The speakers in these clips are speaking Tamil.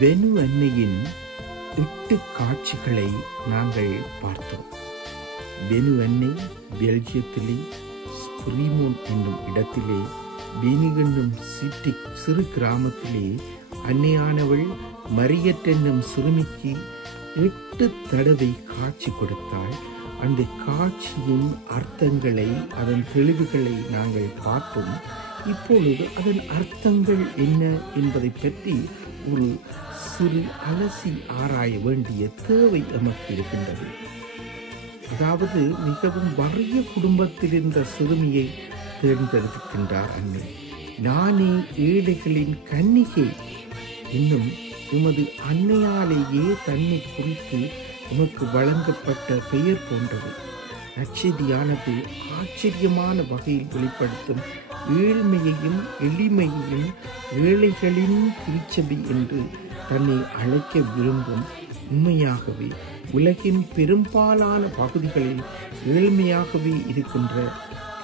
பெனு அன்னையின் 8 காட்சிகளை நாங்கள் பார்த்தோம். பெனு அன்னை பெல்ஜியத்திலே ஸ்பிரிமோன் என்னும் இடத்திலே பெனு என்னும் சிறு கிராமத்திலே அன்னையானவள் மரியட் என்னும் சிறுமிக்கு 8 தடவை காட்சி கொடுத்தாள். அந்த காட்சியின் அர்த்தங்களை, அதன் தெளிவுகளை நாங்கள் பார்த்தோம். இப்பொழுது அதன் அர்த்தங்கள் என்ன என்பதை பற்றி ஒரு சிறு அலசி ஆராய வேண்டிய தேவை நமக்கு இருக்கின்றது. அதாவது மிகவும் வறிய குடும்பத்தில் இருந்த சிறுமியை தேர்ந்தெடுக்கின்றார் அன்னை. நானே ஏழைகளின் கன்னிகை இன்னும் உமது அன்னையாலேயே தன்னை குறித்து உமக்கு வழங்கப்பட்ட பெயர் போன்றது. நற்செய்தியானது ஆச்சரியமான வகையில் வெளிப்படுத்தும் ஏழ்மையையும் எளிமையையும் ஏழைகளின் திருச்சபை என்று தன்னை அழைக்க விரும்பும். உண்மையாகவே உலகின் பெரும்பாலான பகுதிகளில் ஏழ்மையாகவே இருக்கின்ற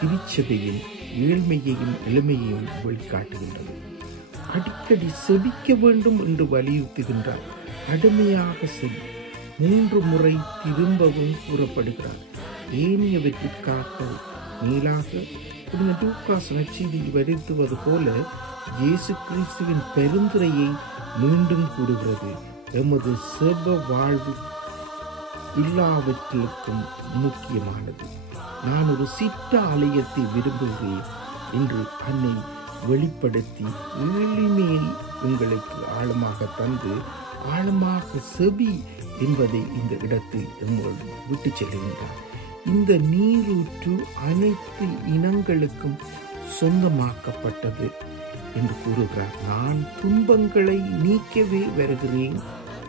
திருச்சபையின் ஏழ்மையையும் எளிமையையும் வெளிக்காட்டுகின்றது. அடிக்கடி செபிக்க வேண்டும் என்று வலியுறுத்துகின்றார். கடுமையாக செவி 3 முறை திரும்பவும் கூறப்படுகிறார். ஏனையவற்றிற்காக மேலாக லூக்காஸ் நற்செய்தியில் வருத்துவது போல இயேசு கிறிஸ்துவின் பெருந்துரையை மீண்டும் கூறுகிறது. எமது செப வாழ்வு எல்லாவற்றிற்கும் முக்கியமானது. நான் ஒரு சிட்ட ஆலயத்தை விரும்புகிறேன் என்று அன்னை வெளிப்படுத்தி எளிமையை எங்களுக்கு ஆழமாக தந்து ஆழமாக செபி என்பதை இந்த இடத்தில் எம்மோடு விட்டு செல்கின்றார். இந்த நீரூற்று அனைத்து இனங்களுக்கும் சொந்தமாக்கப்பட்டது என்று கூறுகிறார். நான் துன்பங்களை நீக்கவே வருகிறேன்.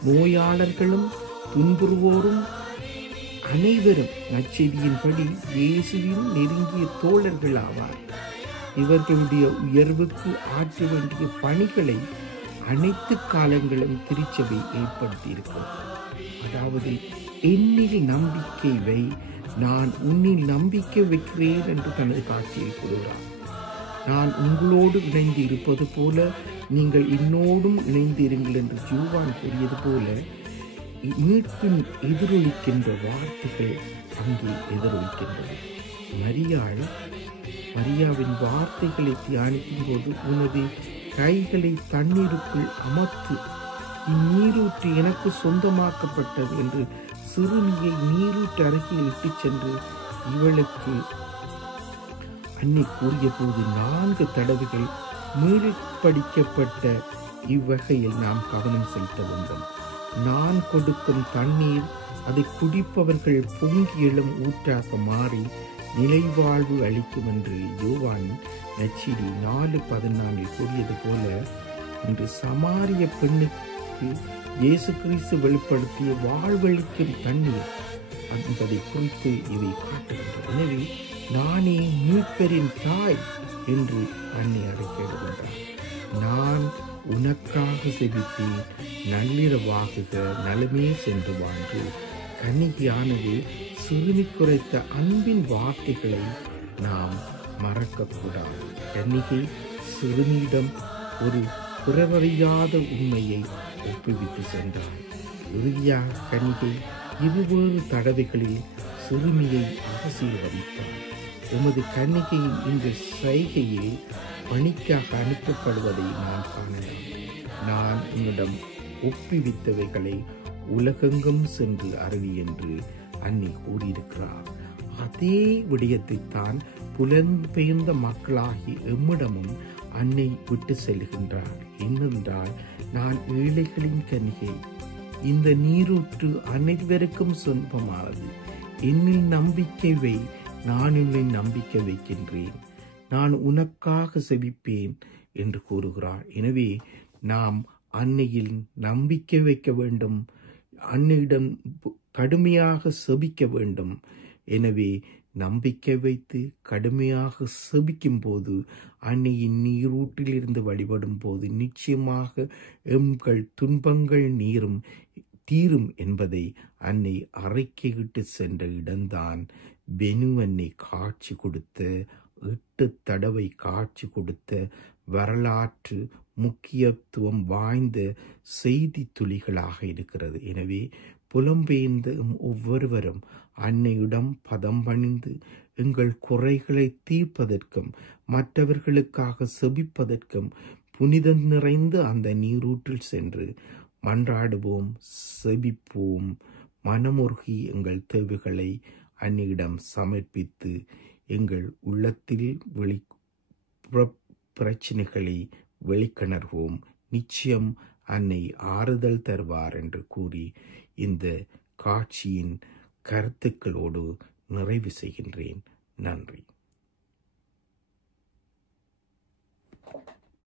நோயாளர்களும் துன்புறுவோரும் அனைவரும் நற்செய்தியின்படி இயேசுவின் நெருங்கிய தோழர்கள் ஆவார். இவர்களுடைய உயர்வுக்கு ஆற்ற வேண்டிய பணிகளை அனைத்து காலங்களும் திருச்சபை ஏற்படுத்தி இருக்கிறது. அதாவது என்னில் நம்பிக்கை வை, நான் உன்னில் நம்பிக்கை வைக்கிறேன் என்று தனது காட்சியில் கூறுகிறார். நான் உங்களோடு இணைந்து இருப்பது போல நீங்கள் என்னோடும் இணைந்து இருங்கள் என்று யோவான் கூறியது போல மீட்பின் எதிரொலிக்கின்ற வார்த்தைகள் அங்கே எதிரொலிக்கின்றது. மரியாவின் வார்த்தைகளை தியானிக்கும் போது உனது கைகளை தண்ணீருக்குள் அமர்த்து, இந்நீரூற்று எனக்கு சொந்தமாக்கப்பட்டது என்று சிறுமியை நீரூற்று அருகில் இட்டு சென்று இவளுக்கு அன்னை கூறிய போது 4 தடவைகள் மீள்படிக்கப்பட்ட இவ்வகையில் நாம் கவனம் செலுத்த வேண்டும். நான் கொடுக்கும் தண்ணீர் அதை குடிப்பவர்கள் பொங்கி எழும் ஊற்றாக மாறி நிலைவாழ்வு அளிக்கும் என்று யோவான் நற்செய்தி 4:14 கூறியது போல இன்று சமாரிய பெண்ணுக்கு இயேசு கிறிஸ்து வெளிப்படுத்திய வாழ்வளிக்கும் தண்ணீர் என்பதை குறித்து இதை காட்டுகின்றது. எனவே நானே மீட்பரின் தாய் என்று அன்னை அழைக்கின்றார். நான் உனக்காக செபித்தேன், நள்ளிரவாகுக, நலமே சென்று வாழ்ந்து. கன்னிகையானது சிறுமி குறைத்த அன்பின் வார்த்தைகளை நாம் மறக்கக்கூடாது. கன்னிகை சிறுமியிடம் ஒரு புறவறியாத உண்மையை ஒப்புவித்து சென்றார். இறுதியாக கன்னிகை 20 தடவைகளில் சிறுமியை ஆசீர்வதித்தார். எமது கன்னிகையின் இந்த செய்கையில் பணிக்காக அனுப்பப்படுவதை நாம் காணலாம். நான் உன்னிடம் ஒப்புவித்தவைகளை உலகெங்கும் சென்று அறிவி என்று அன்னை கூறியிருக்கிறார். அதே விடயத்தை தான் புலம்பெயர்ந்த மக்களாகி எம்மிடமும் அன்னை விட்டு செல்கின்றார். என்னென்றால், நான் ஏழைகளின் கன்னிகை, இந்த நீரூற்று அனைவருக்கும் சொந்தமானது. என்னில் நம்பிக்கை வை, நான் உன்னை நம்பிக்கை வைக்கின்றேன், நான் உனக்காக செபிப்பேன் என்று கூறுகிறார். எனவே நாம் அன்னையில் நம்பிக்கை வைக்க வேண்டும், அன்னையிடம் கடுமையாக செபிக்க வேண்டும். எனவே நம்பிக்கை வைத்து கடுமையாக செபிக்கும் போது, அன்னையின் நீரூற்றில் இருந்து வழிபடும் போது நிச்சயமாக எங்கள் துன்பங்கள் தீரும் என்பதை அன்னை அறிக்கையிட்டு சென்ற இடம்தான் பெனு அன்னை காட்சி கொடுத்த 8 தடவை காட்சி கொடுத்த வரலாற்று முக்கியத்துவம் வாய்ந்த செய்தி துளிகளாக இருக்கிறது. எனவே புலம்பெயர்ந்த ஒவ்வொருவரும் அன்னையிடம் பதம் பணிந்து எங்கள் குறைகளை தீர்ப்பதற்கும் மற்றவர்களுக்காக செபிப்பதற்கும் புனிதம் நிறைந்த அந்த நீரூற்றில் சென்று மன்றாடுவோம், செபிப்போம். மனமுருகி எங்கள் தேவைகளை அன்னையிடம் சமர்ப்பித்து எங்கள் உள்ளத்தில் பிரச்சனைகளை வெளிக்கணர்வோம். நிச்சயம் அன்னை ஆறுதல் தருவார் என்று கூறி இந்த காட்சியின் கருத்துக்களோடு நிறைவு செய்கின்றேன். நன்றி.